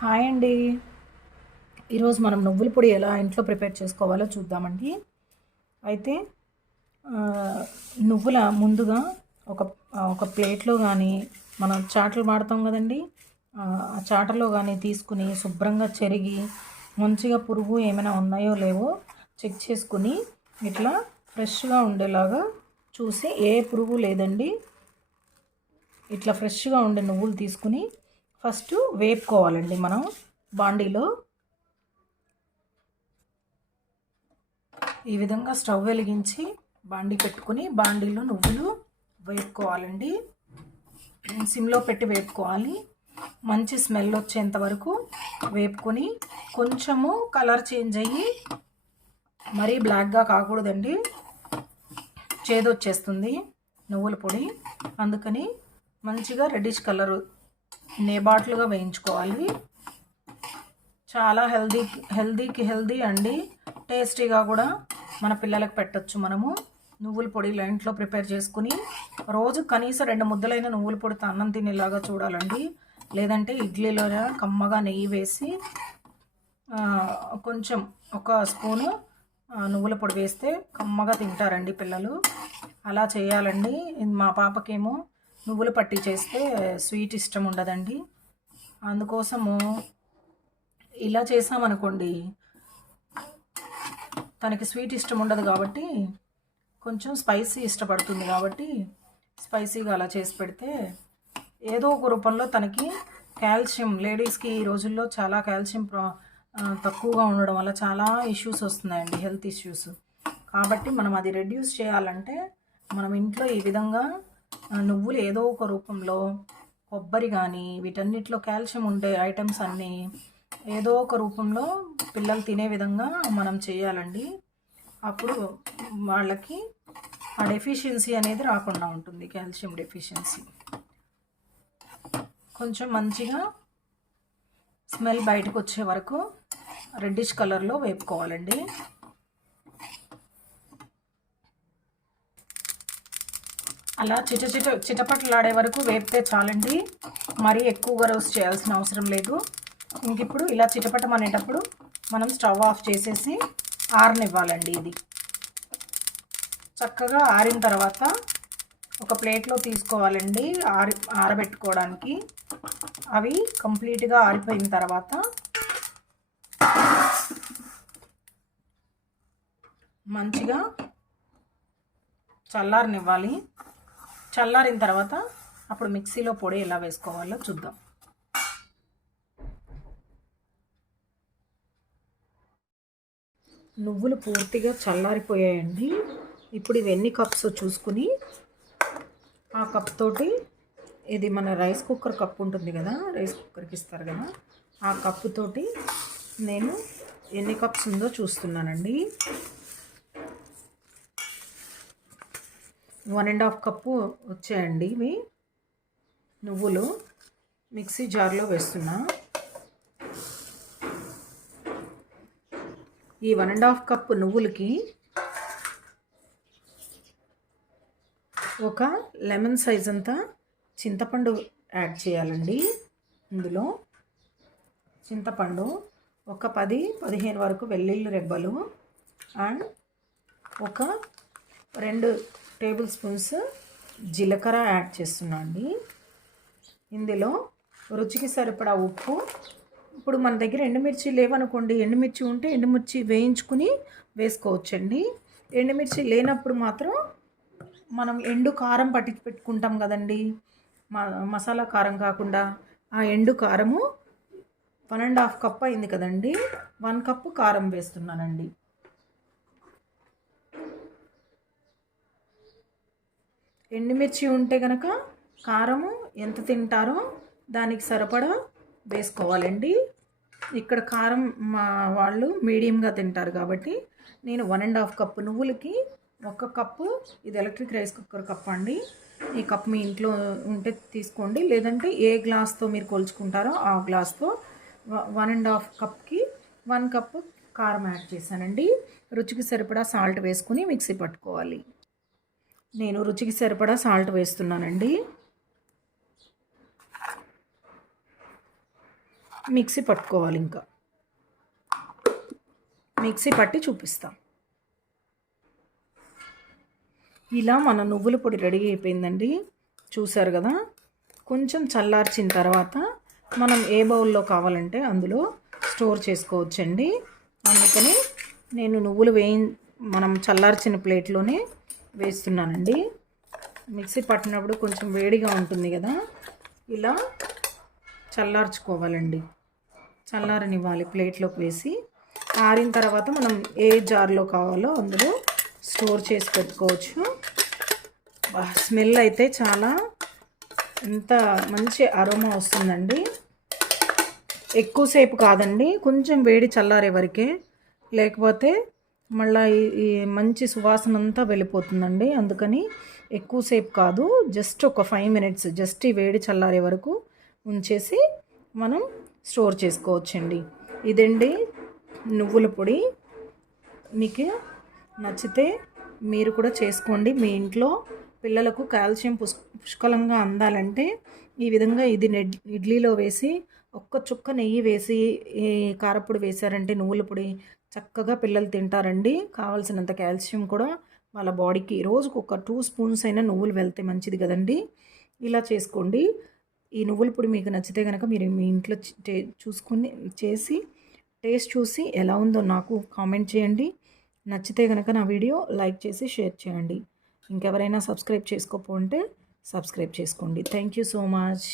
Hi అండి. ఈరోజు మనం నువ్వుల పొడి ఎలా ఇంట్లో ప్రిపేర్ చేసుకోవాలో చూద్దామండి. అయితే నువ్వుల ముందుగా ఒక ఒక ప్లేట్లో కానీ మనం చాటలు వాడతాం కదండి, ఆ చాటలో కానీ తీసుకుని శుభ్రంగా చెరిగి మంచిగా పురుగు ఏమైనా ఉన్నాయో లేవో చెక్ చేసుకుని ఇట్లా ఫ్రెష్గా ఉండేలాగా చూసి ఏ పురుగు లేదండి ఇట్లా ఫ్రెష్గా ఉండే నువ్వులు తీసుకుని ఫస్ట్ వేపుకోవాలండి. మనం బాండీలో ఈ విధంగా స్టవ్ వెలిగించి బాండీ పెట్టుకుని బాండీలో నువ్వులు వేపుకోవాలండి. సిమ్లో పెట్టి వేపుకోవాలి. మంచి స్మెల్ వచ్చేంత వరకు వేపుకొని కొంచెము కలర్ చేంజ్ అయ్యి మరీ బ్లాక్గా కాకూడదండి, చేదొచ్చేస్తుంది నువ్వుల పొడి. అందుకని మంచిగా రెడ్డిష్ కలరు నేబాట్లుగా వేయించుకోవాలి. చాలా హెల్దీ అండి. టేస్టీగా కూడా మన పిల్లలకు పెట్టచ్చు. మనము నువ్వుల పొడి ఇంట్లో ప్రిపేర్ చేసుకుని రోజు కనీసం 2 ముద్దలైన నువ్వుల పొడితో అన్నం తినేలాగా చూడాలండి. లేదంటే ఇడ్లీలో కమ్మగా నెయ్యి వేసి కొంచెం ఒక స్పూను నువ్వుల పొడి వేస్తే కమ్మగా తింటారండి పిల్లలు. అలా చేయాలండి. మా పాపకేమో నువ్వుల పట్టి చేస్తే స్వీట్ ఇష్టం ఉండదండి. అందుకోసము ఇలా చేసామనుకోండి, తనకి స్వీట్ ఇష్టం ఉండదు కాబట్టి కొంచెం స్పైసీ ఇష్టపడుతుంది కాబట్టి స్పైసీగా అలా చేసి పెడితే ఏదో ఒక రూపంలో తనకి కాల్షియం, లేడీస్కి ఈ రోజుల్లో చాలా కాల్షియం తక్కువగా ఉండడం వల్ల చాలా ఇష్యూస్ వస్తున్నాయండి, హెల్త్ ఇష్యూస్. కాబట్టి మనం అది రెడ్యూస్ చేయాలంటే మనం ఇంట్లో ఈ విధంగా నువ్వులు ఏదో ఒక రూపంలో, కొబ్బరి కానీ వీటన్నిటిలో కాల్షియం ఉండే ఐటమ్స్ అన్నీ ఏదో ఒక రూపంలో పిల్లలు తినే విధంగా మనం చేయాలండి. అప్పుడు వాళ్ళకి ఆ డెఫిషియన్సీ అనేది రాకుండా ఉంటుంది, కాల్షియం డెఫిషియన్సీ. కొంచెం మంచిగా స్మెల్ బయటకు వచ్చే వరకు రెడ్డిష్ కలర్లో వేపుకోవాలండి. అలా చిటపటలాడే వరకు వేపితే చాలండి. మరీ ఎక్కువగా రోస్ట్ చేయాల్సిన అవసరం లేదు. ఇంక ఇప్పుడు ఇలా చిటపటం అనేటప్పుడు మనం స్టవ్ ఆఫ్ చేసేసి ఆరనివ్వాలండి. ఇది చక్కగా ఆరిన తర్వాత ఒక ప్లేట్లో తీసుకోవాలండి ఆరబెట్టుకోవడానికి. అవి కంప్లీట్గా ఆరిపోయిన తర్వాత మంచిగా చల్లారనివ్వాలి. చల్లారిన తర్వాత అప్పుడు మిక్సీలో పొడి ఎలా వేసుకోవాలో చూద్దాం. నువ్వులు పూర్తిగా చల్లారిపోయాయండి. ఇప్పుడు ఇవి ఎన్ని కప్స్ చూసుకుని ఆ కప్ తోటి, ఇది మన రైస్ కుక్కర్ కప్ ఉంటుంది కదా, రైస్ కుక్కర్కి ఇస్తారు కదా, ఆ కప్పు తోటి నేను ఎన్ని కప్స్ ఉందో చూస్తున్నానండి. 1.5 కప్పు వచ్చాయండి ఇవి నువ్వులు. మిక్సీ జార్లో వేస్తున్నా. ఈ 1.5 కప్పు నువ్వులకి ఒక లెమన్ సైజ్ అంతా చింతపండు యాడ్ చేయాలండి. ఇందులో చింతపండు, ఒక 10-15 వరకు వెల్లుల్లి రెబ్బలు అండ్ ఒక 2 టేబుల్ స్పూన్స్ జీలకర్ర యాడ్ చేస్తున్నా అండి. ఇందులో రుచికి సరిపడా ఉప్పు. ఇప్పుడు మన దగ్గర ఎండుమిర్చి లేవనుకోండి, ఎండుమిర్చి ఉంటే ఎండుమిర్చి వేయించుకుని వేసుకోవచ్చండి. ఎండుమిర్చి లేనప్పుడు మాత్రం మనం ఎండు కారం పట్టి పెట్టుకుంటాం కదండి, మసాలా కారం కాకుండా ఆ ఎండు కారము 1.5 కప్ అయింది కదండి, 1 కప్పు కారం వేస్తున్నానండి. ఎండుమిర్చి ఉంటే కనుక కారము ఎంత తింటారో దానికి సరిపడా వేసుకోవాలండి. ఇక్కడ కారం మా వాళ్ళు మీడియంగా తింటారు కాబట్టి నేను 1.5 కప్పు నువ్వులకి 1 కప్పు, ఇది ఎలక్ట్రిక్ రైస్ కుక్కర్ కప్ అండి. ఈ కప్ మీ ఇంట్లో ఉంటే తీసుకోండి, లేదంటే ఏ గ్లాస్తో మీరు కొలుచుకుంటారో ఆ గ్లాస్తో 1.5 కప్కి 1 కప్పు కారం యాడ్ చేశానండి. రుచికి సరిపడా సాల్ట్ వేసుకుని మిక్సీ పట్టుకోవాలి. నేను రుచికి సరిపడా సాల్ట్ వేస్తున్నానండి. మిక్సీ పట్టుకోవాలి. ఇంకా మిక్సీ పట్టి చూపిస్తాం. ఇలా మన నువ్వుల పొడి రెడీ అయిపోయిందండి. చూసారు కదా. కొంచెం చల్లార్చిన తర్వాత మనం ఏ బౌల్లో కావాలంటే అందులో స్టోర్ చేసుకోవచ్చండి. అందుకని నేను నువ్వులు మనం చల్లార్చిన ప్లేట్లోనే వేస్తున్నానండి. మిక్సీ పట్టినప్పుడు కొంచెం వేడిగా ఉంటుంది కదా, ఇలా చల్లార్చుకోవాలండి. చల్లారనివ్వాలి ప్లేట్లోకి వేసి. ఆరిన తర్వాత మనం ఏ జార్లో కావాలో అందులో స్టోర్ చేసి పెట్టుకోవచ్చు. స్మెల్ అయితే చాలా ఎంత మంచి అరోమా వస్తుందండి. ఎక్కువసేపు కాదండి, కొంచెం వేడి చల్లారే వరకే, లేకపోతే మళ్ళీ ఈ మంచి సువాసన అంతా వెళ్ళిపోతుందండి. అందుకని ఎక్కువసేపు కాదు, జస్ట్ ఒక 5 minutes జస్ట్ ఈ వేడి చల్లారే వరకు ఉంచేసి మనం స్టోర్ చేసుకోవచ్చండి. ఇదండి నువ్వుల పొడి. మీకు నచ్చితే మీరు కూడా చేసుకోండి. మీ ఇంట్లో పిల్లలకు కాల్షియం పుష్కలంగా అందాలంటే ఈ విధంగా ఇది ఇడ్లీలో వేసి ఒక్క చుక్క నెయ్యి వేసి కారపొడి వేశారంటే నువ్వుల పొడి చక్కగా పిల్లలు తింటారండి. కావాల్సినంత కాల్షియం కూడా వాళ్ళ బాడీకి రోజుకు ఒక 2 spoons అయినా నువ్వులు వెళ్తే మంచిది కదండి. ఇలా చేసుకోండి. ఈ నువ్వుల పొడి మీకు నచ్చితే కనుక మీరు మీ ఇంట్లో చూసుకుని చేసి టేస్ట్ చూసి ఎలా ఉందో నాకు కామెంట్ చేయండి. నచ్చితే కనుక నా వీడియో లైక్ చేసి షేర్ చేయండి. ఇంకెవరైనా సబ్స్క్రైబ్ చేసుకోకపోతే సబ్స్క్రైబ్ చేసుకోండి. Thank you so much.